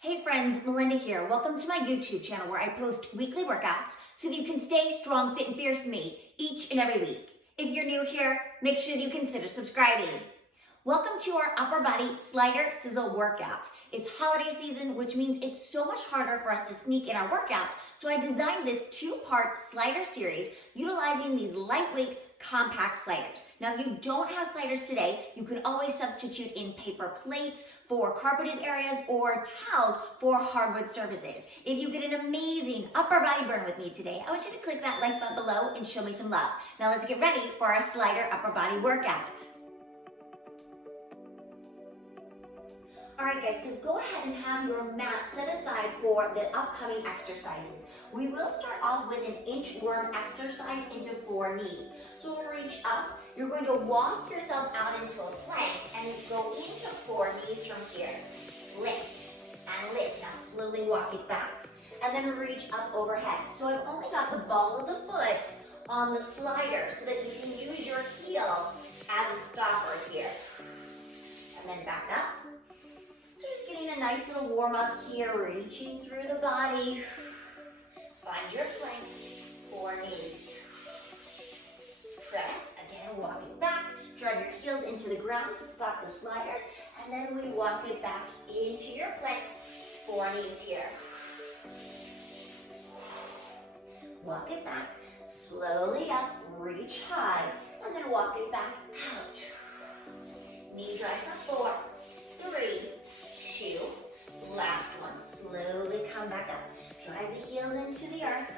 Hey friends, Melinda here. Welcome to my YouTube channel where I post weekly workouts so that you can stay strong, fit, and fierce with me each and every week. If you're new here, make sure that you consider subscribing. Welcome to our Upper Body Slider Sizzle workout. It's holiday season, which means it's so much harder for us to sneak in our workouts, so I designed this two-part slider series utilizing these lightweight, compact sliders. Now, if you don't have sliders today, you can always substitute in paper plates for carpeted areas or towels for hardwood surfaces. If you get an amazing upper body burn with me today, I want you to click that like button below and show me some love. Now let's get ready for our slider upper body workout. All right, guys, so go ahead and have your mat set aside for the upcoming exercises. We will start off with an inchworm exercise into 4 knees. So we'll reach up. You're going to walk yourself out into a plank and go into 4 knees from here. Lift and lift. Now slowly walk it back and then reach up overhead. So I've only got the ball of the foot on the slider so that you can use your heel as a stopper here. And then back up. So just getting a nice little warm up here, reaching through the body. Find your plank, 4 knees. Press, again, walk it back. Drive your heels into the ground to stop the sliders. And then we walk it back into your plank, 4 knees here. Walk it back, slowly up, reach high, and then walk it back out. Knee drive for 4, 3, 2, last one. Slowly come back up. Drive the heels into the earth.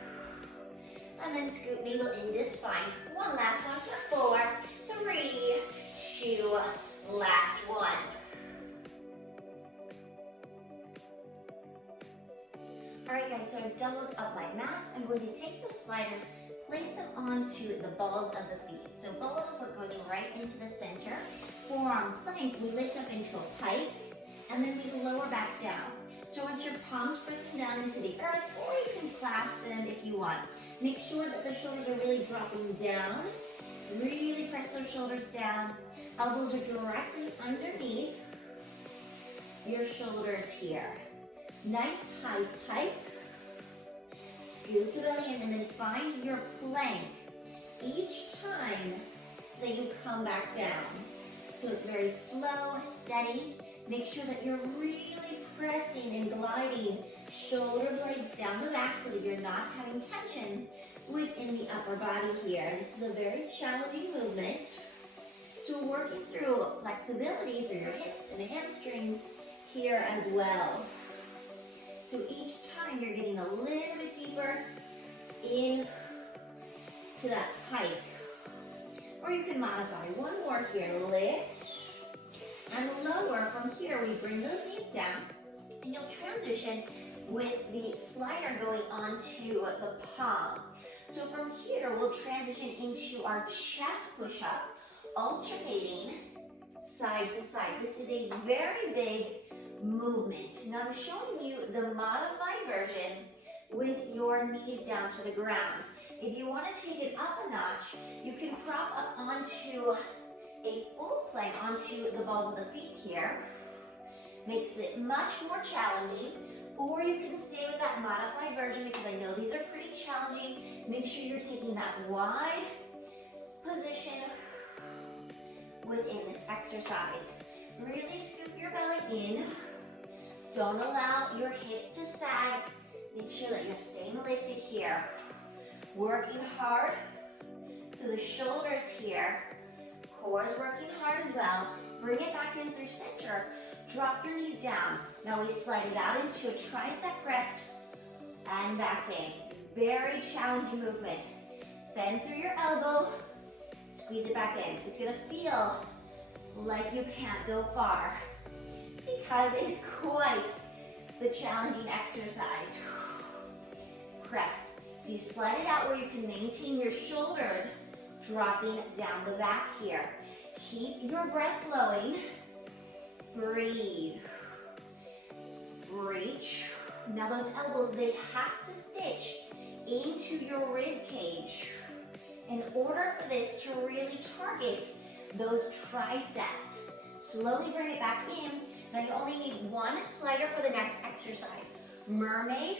And then scoop navel into spine. One last one for 4, 3, 2, last one. All right, guys, so I've doubled up my mat. I'm going to take those sliders, place them onto the balls of the feet. So ball of the foot goes right into the center. Forearm plank, we lift up into a pike, and then we lower back down. So I want your palms pressing down into the earth, or you can clasp them if you want. Make sure that the shoulders are really dropping down. Really press those shoulders down. Elbows are directly underneath your shoulders here. Nice high pike. Scoop the belly in and then find your plank each time that you come back down. So it's very slow, steady. Make sure that you're really pressing and gliding shoulder blades down the back so that you're not having tension within the upper body here. This is a very challenging movement. So we're working through flexibility through your hips and hamstrings here as well. So each time you're getting a little bit deeper in to that pike. Or you can modify one more here. Lift and lower. From here, we bring those knees down, and you'll transition with the slider going onto the palm. So from here, we'll transition into our chest push-up, alternating side to side. This is a very big movement. Now I'm showing you the modified version with your knees down to the ground. If you want to take it up a notch, you can prop up onto a full plank onto the balls of the feet here. Makes it much more challenging. Or you can stay with that modified version because I know these are pretty challenging. Make sure you're taking that wide position within this exercise. Really scoop your belly in. Don't allow your hips to sag. Make sure that you're staying lifted here. Working hard through the shoulders here. Core is working hard as well. Bring it back in through center. Drop your knees down. Now we slide it out into a tricep press and back in. Very challenging movement. Bend through your elbow. Squeeze it back in. It's going to feel like you can't go far because it's quite the challenging exercise. Press. So you slide it out where you can maintain your shoulders dropping down the back here. Keep your breath flowing. Breathe. Reach. Now those elbows, they have to stitch into your rib cage in order for this to really target those triceps. Slowly bring it back in. Now you only need one slider for the next exercise. Mermaid,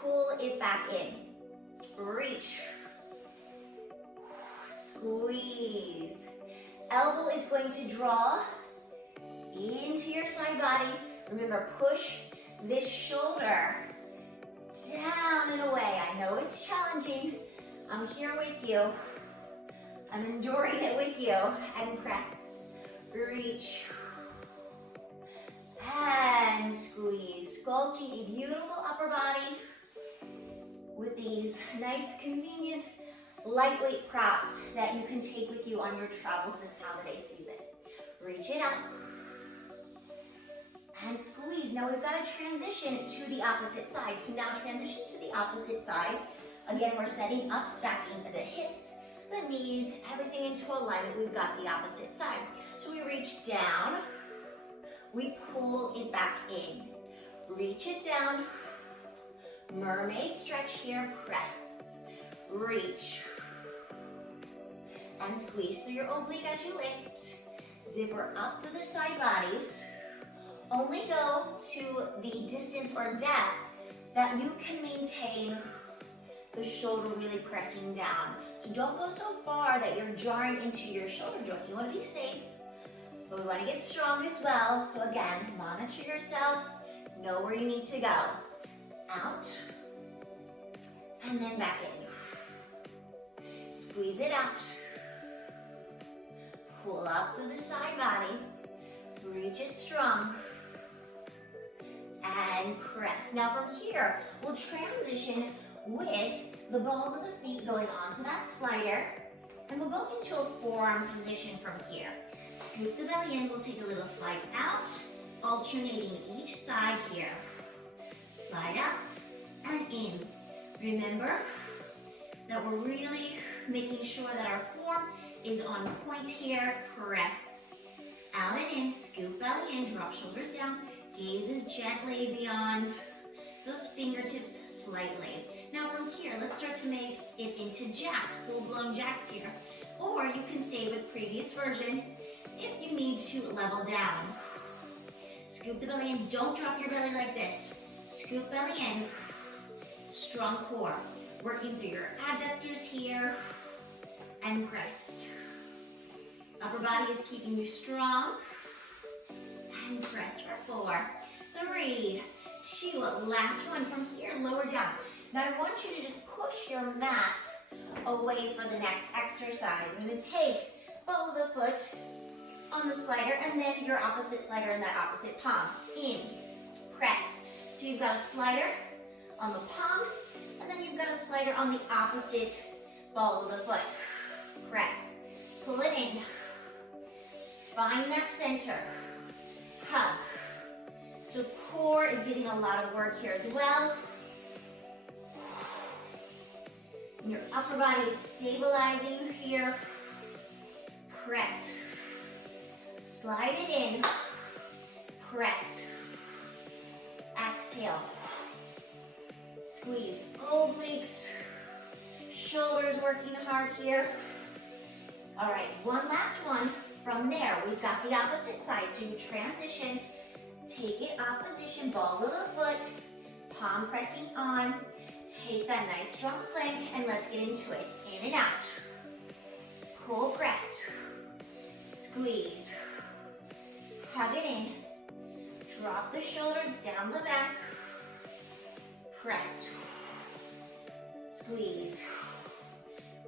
pull it back in. Reach, squeeze. Elbow is going to draw into your side body. Remember, push this shoulder down and away. I know it's challenging. I'm here with you. I'm enduring it with you. And press, reach, and squeeze. Sculpting a beautiful upper body with these nice, convenient, lightweight props that you can take with you on your travels this holiday season. Reach it up and squeeze. Now we've got to transition to the opposite side. So now transition to the opposite side. Again, we're setting up, stacking the hips, the knees, everything into alignment. We've got the opposite side. So we reach down, we pull it back in. Reach it down, mermaid stretch here, press, reach, and squeeze through your oblique as you lift. Zipper up through the side bodies. Only go to the distance or depth that you can maintain the shoulder really pressing down. So don't go so far that you're jarring into your shoulder joint. You want to be safe, but we want to get strong as well. So again, monitor yourself, know where you need to go. Out, and then back in. Squeeze it out. Pull up through the side body. Reach it strong. And press. Now from here, we'll transition with the balls of the feet going onto that slider, and we'll go into a forearm position from here. Scoop the belly in, we'll take a little slide out, alternating each side here. Slide out and in. Remember that we're really making sure that our form is on point here. Press. Out and in, scoop belly in, drop shoulders down, gazes gently beyond those fingertips slightly. Now from here, let's start to make it into jacks, full-blown jacks here. Or you can stay with previous version if you need to level down. Scoop the belly in, don't drop your belly like this. Scoop belly in, strong core. Working through your adductors here, and press. Upper body is keeping you strong, and press for 4, 3, 2, last one. From here, lower down. Now I want you to just push your mat away for the next exercise. I'm going to take ball of the foot on the slider and then your opposite slider in that opposite palm. In, press. So you've got a slider on the palm and then you've got a slider on the opposite ball of the foot. Press. Pull it in. Find that center. Hug. So core is getting a lot of work here as well. Your upper body is stabilizing here. Press. Slide it in. Press. Exhale. Squeeze obliques. Shoulders working hard here. All right, one last one. From there, we've got the opposite side. So you transition, take it opposition, ball of the foot, palm pressing on. Take that nice strong plank and let's get into it. In and out. Pull, press. Squeeze. Hug it in. Drop the shoulders down the back. Press. Squeeze.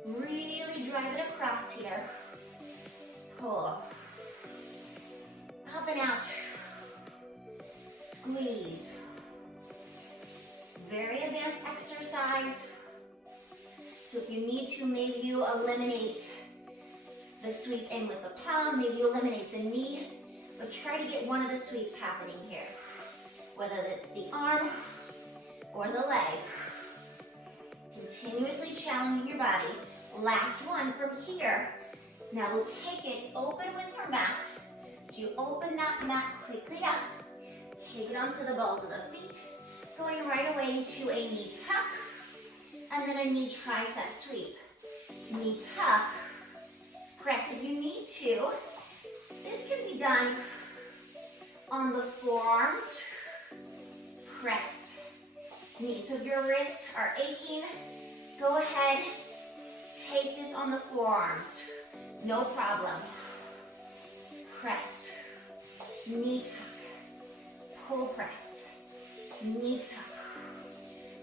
Really drive it across here. Pull. Up and out. Squeeze. Very advanced exercise. So if you need to, maybe you eliminate the sweep in with the palm, maybe you eliminate the knee, but try to get one of the sweeps happening here. Whether it's the arm or the leg. Continuously challenging your body. Last one from here. Now we'll take it open with your mat. So you open that mat quickly up. Take it onto the balls of the feet. Going right away into a knee tuck, and then a knee tricep sweep. Knee tuck, press if you need to. This can be done on the forearms, press. Knees. So if your wrists are aching, go ahead, take this on the forearms. No problem. Press. Knee tuck. Pull press. Knee tuck.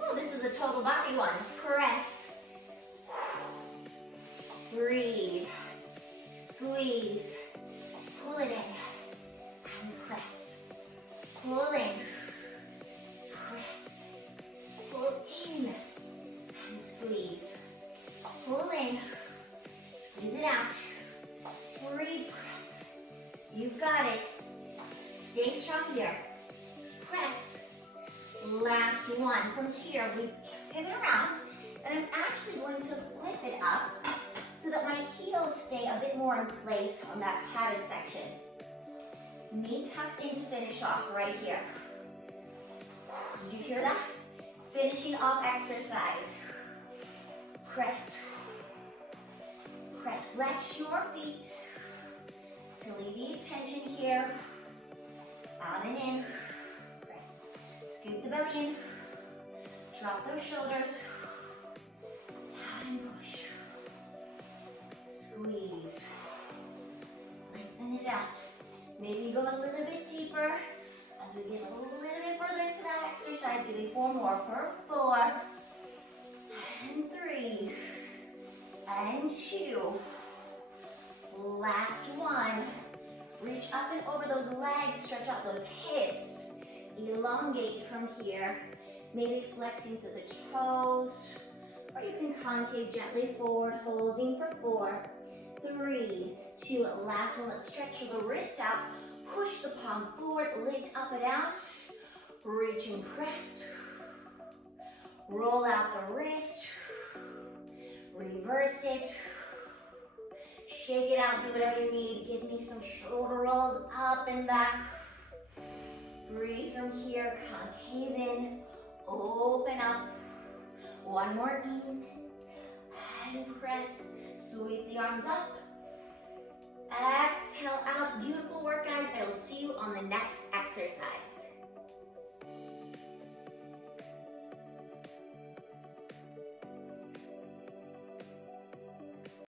Oh, this is a total body one. Press. Breathe. Squeeze. Pull it in. And press. Pull in. Press. Pull in. And squeeze. Pull in. Squeeze it out. Breathe. Press. You've got it. Stay strong here. Press. Last one. From here, we pivot around, and I'm actually going to flip it up so that my heels stay a bit more in place on that padded section. Knee tucks in to finish off right here. Did you hear that? Finishing off exercise. Press. Press. Flex your feet to alleviate tension here. Out and in. Press. Scoop the belly in. Drop those shoulders. Out and push. Squeeze. Lengthen it out. Maybe go a little bit deeper as we get a little bit further into that exercise. Give me 4 more for 4. And 3. And 2. Last one. Reach up and over those legs. Stretch out those hips. Elongate from here. Maybe flexing through the toes. Or you can concave gently forward, holding for 4. 3, 2, last one. Let's stretch the wrist out. Push the palm forward, lift up and out. Reach and press. Roll out the wrist. Reverse it. Shake it out, do whatever you need. Give me some shoulder rolls up and back. Breathe from here, concave in. Open up. One more in. And press. Sweep the arms up. Exhale out. Beautiful work, guys. I will see you on the next exercise.